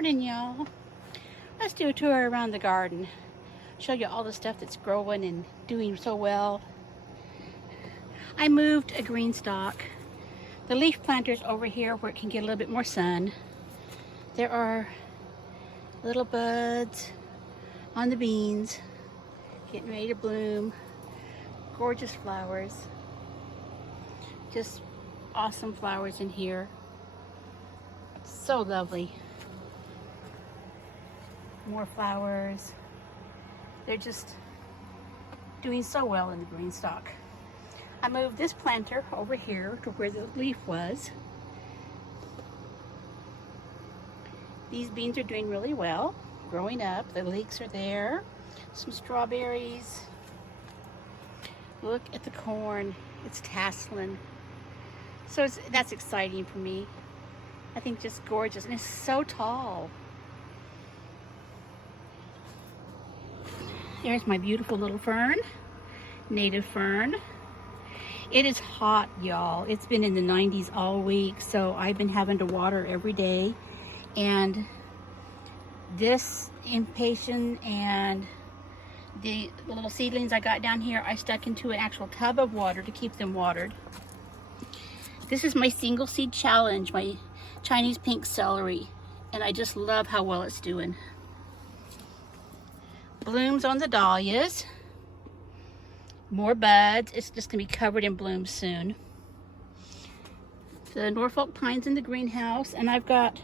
Morning, y'all. Let's do a tour around the garden. Show you all the stuff that's growing and doing so well. I moved a green stalk. The leaf planter's over here where it can get a little bit more sun. There are little buds on the beans getting ready to bloom. Gorgeous flowers. Just awesome flowers in here. So lovely. More flowers. They're just doing so well in the green stalk. I moved this planter over here to where the leaf was. These beans are doing really well, growing up. The leeks are there. Some strawberries. Look at the corn. It's tasseling. So that's exciting for me. I think just gorgeous, and it's so tall. There's my beautiful little fern, native fern. It is hot, y'all. It's been in the 90s all week, so I've been having to water every day. And this impatient and the little seedlings I got down here, I stuck into an actual tub of water to keep them watered. This is my single seed challenge, my Chinese pink celery, and I just love how well it's doing. Blooms on the dahlias. More buds. It's just gonna be covered in blooms soon. The Norfolk pines in the greenhouse, and I've got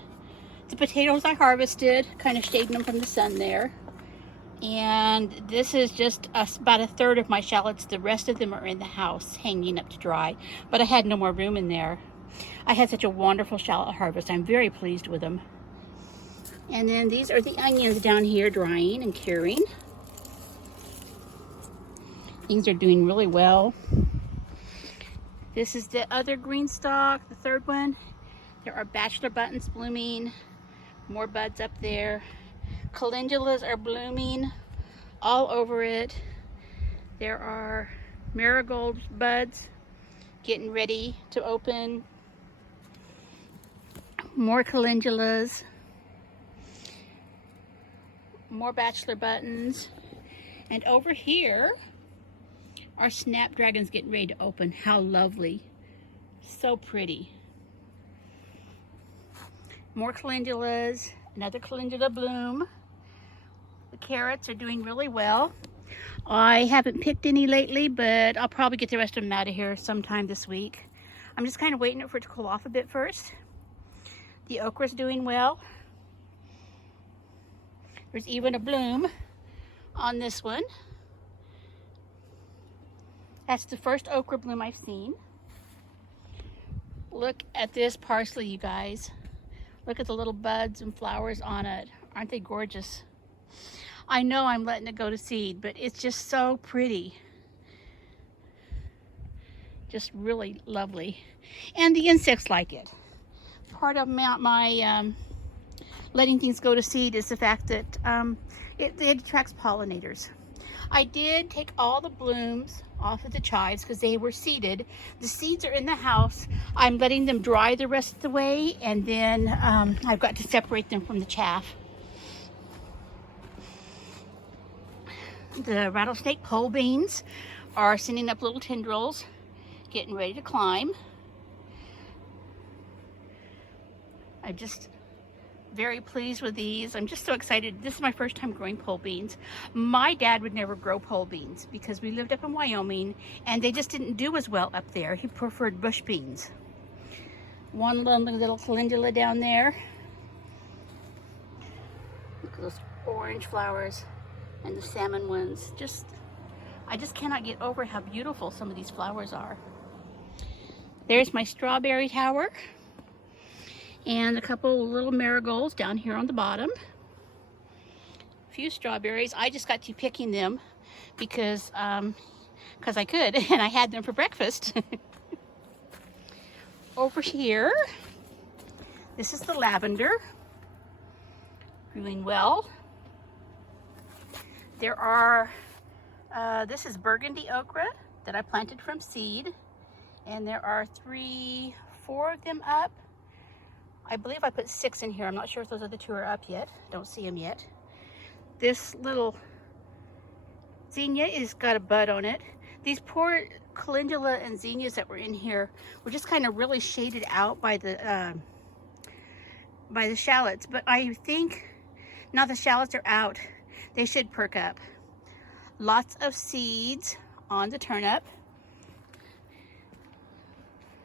the potatoes I harvested, kind of shading them from the sun there. And this is just about a third of my shallots. The rest of them are in the house hanging up to dry, but I had no more room in there. I had such a wonderful shallot harvest. I'm very pleased with them. And then these are the onions down here drying and curing. Things are doing really well. This is the other green stalk, the third one. There are bachelor buttons blooming. More buds up there. Calendulas are blooming all over it. There are marigold buds getting ready to open. More calendulas. More bachelor buttons. And over here are snapdragons getting ready to open. How lovely. So pretty. More calendulas. Another calendula bloom. The carrots are doing really well. I haven't picked any lately, but I'll probably get the rest of them out of here sometime this week. I'm just kind of waiting for it to cool off a bit first. The okra's doing well. There's even a bloom on this one. That's the first okra bloom I've seen. Look at this parsley, you guys. Look at the little buds and flowers on it. Aren't they gorgeous? I know I'm letting it go to seed, but it's just so pretty. Just really lovely. And the insects like it. Part of my letting things go to seed is the fact that it attracts pollinators. I did take all the blooms off of the chives because they were seeded. The seeds are in the house. I'm letting them dry the rest of the way, and then I've got to separate them from the chaff. The rattlesnake pole beans are sending up little tendrils, getting ready to climb. I'm just very pleased with these. I'm just so excited. This is my first time growing pole beans. My dad would never grow pole beans because we lived up in Wyoming and they just didn't do as well up there. He preferred bush beans. One little calendula down there. Look at those orange flowers and the salmon ones. I just cannot get over how beautiful some of these flowers are. There's my strawberry tower. And a couple little marigolds down here on the bottom. A few strawberries. I just got to picking them because I could, and I had them for breakfast. Over here, this is the lavender. Doing well. There are, this is burgundy okra that I planted from seed. And there are 4 of them up. I believe I put 6 in here. I'm not sure if those other 2 are up yet. Don't see them yet. This little zinnia is got a bud on it. These poor calendula and zinnias that were in here were just kind of really shaded out by the shallots. But I think now the shallots are out, they should perk up. Lots of seeds on the turnip.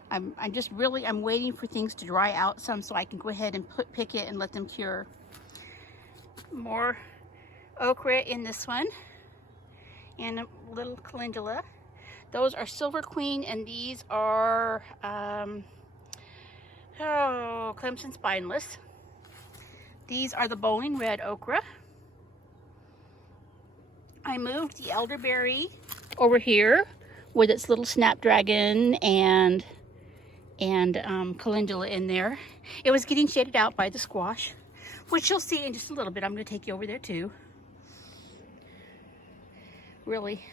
I'm waiting for things to dry out some so I can go ahead and pick it and let them cure. More okra in this one, and a little calendula. Those are Silver Queen, and these are Clemson Spineless. These are the Bowling Red okra. I moved the elderberry over here with its little snapdragon and calendula in there. It was getting shaded out by the squash, which you'll see in just a little bit. I'm going to take you over there too. Really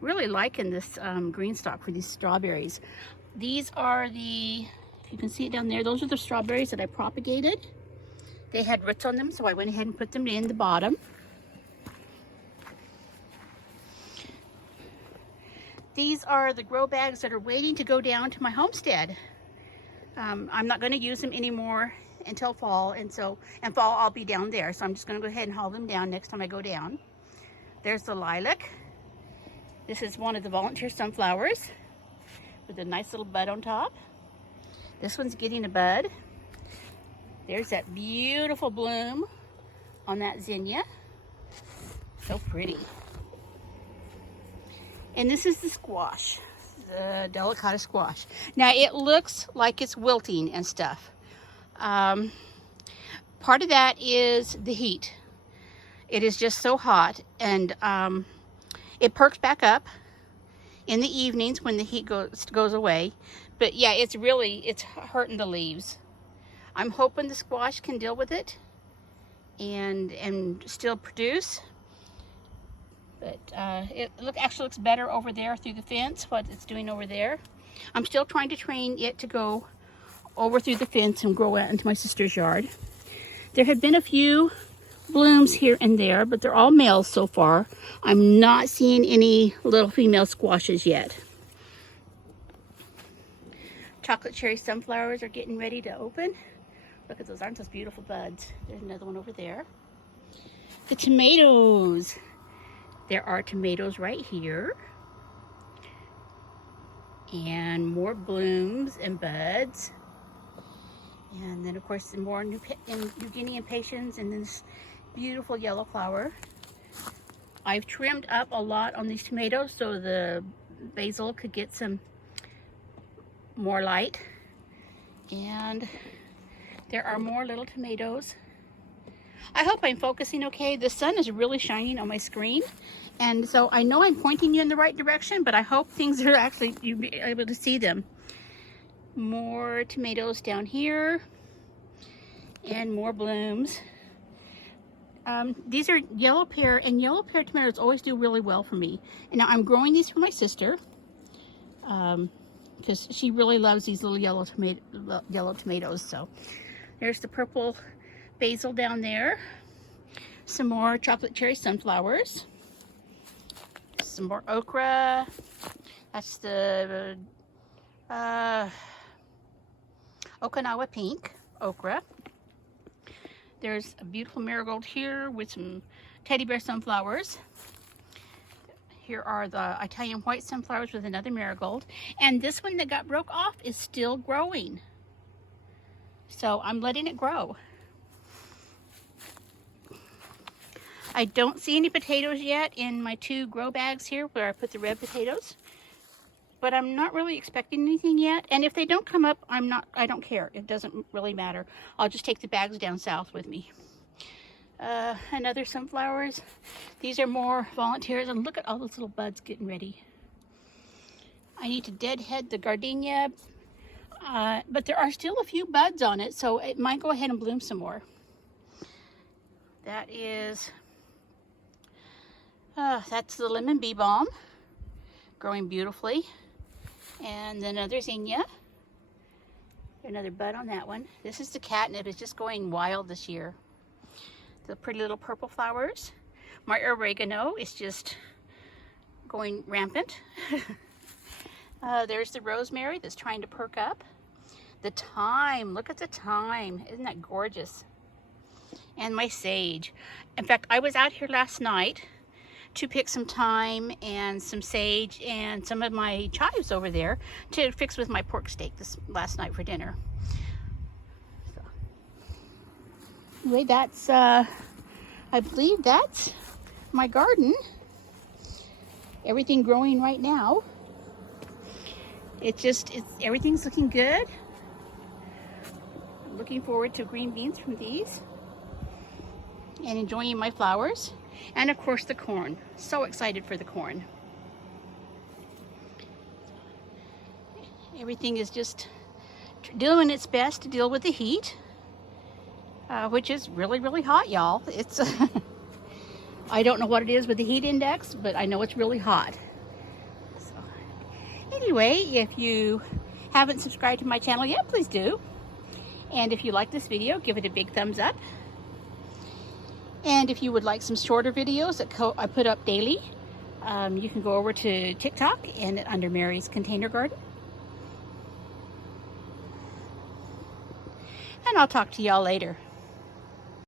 liking this green stalk for these strawberries. These are the, if you can see it down there, those are the strawberries that I propagated. They had roots on them, so I went ahead and put them in the bottom. These are the grow bags that are waiting to go down to my homestead. I'm not going to use them anymore until fall, and fall I'll be down there, so I'm just going to go ahead and haul them down next time I go down. There's the lilac. This is one of the volunteer sunflowers with a nice little bud on top. This one's getting a bud. There's that beautiful bloom on that zinnia. So pretty. And this is the squash, the delicata squash. Now it looks like it's wilting and stuff. Part of that is the heat. It is just so hot, and it perks back up in the evenings when the heat goes away. But yeah, it's hurting the leaves. I'm hoping the squash can deal with it and still produce. But it actually looks better over there through the fence, what it's doing over there. I'm still trying to train it to go over through the fence and grow out into my sister's yard. There have been a few blooms here and there, but they're all males so far. I'm not seeing any little female squashes yet. Chocolate cherry sunflowers are getting ready to open. Look at those, aren't those beautiful buds? There's another one over there. The tomatoes. There are tomatoes right here. And more blooms and buds. And then of course some more New Guinea impatiens, and then this beautiful yellow flower. I've trimmed up a lot on these tomatoes so the basil could get some more light. And there are more little tomatoes. I hope I'm focusing okay. The sun is really shining on my screen, and so I know I'm pointing you in the right direction, but I hope things are actually, you'll be able to see them. More tomatoes down here and more blooms. These are yellow pear, and yellow pear tomatoes always do really well for me. And now I'm growing these for my sister because she really loves these little yellow tomatoes. So there's the purple basil down there. Some more chocolate cherry sunflowers. Some more okra. That's the Okinawa pink okra. There's a beautiful marigold here with some teddy bear sunflowers. Here are the Italian white sunflowers with another marigold. And this one that got broke off is still growing. So I'm letting it grow. I don't see any potatoes yet in my 2 grow bags here where I put the red potatoes. But I'm not really expecting anything yet. And if they don't come up, I don't care. It doesn't really matter. I'll just take the bags down south with me. Another sunflowers. These are more volunteers, and look at all those little buds getting ready. I need to deadhead the gardenia, but there are still a few buds on it, so it might go ahead and bloom some more. That is, that's the lemon bee balm, growing beautifully. And then another zinnia. Another bud on that one. This is the catnip. It's just going wild this year. The pretty little purple flowers. My oregano is just going rampant. There's the rosemary that's trying to perk up. The thyme, look at the thyme. Isn't that gorgeous? And my sage. In fact, I was out here last night to pick some thyme and some sage and some of my chives over there to fix with my pork steak last night for dinner. So, anyway, that's, I believe that's my garden. Everything growing right now. Everything's looking good. I'm looking forward to green beans from these and enjoying my flowers. And of course the corn. So excited for the corn. Everything is just doing its best to deal with the heat, which is really, really hot, y'all. It's, I don't know what it is with the heat index, but I know it's really hot. So, anyway, if you haven't subscribed to my channel yet, please do. And if you like this video, give it a big thumbs up. And if you would like some shorter videos that I put up daily, you can go over to TikTok and under Mary's Container Garden. And I'll talk to y'all later.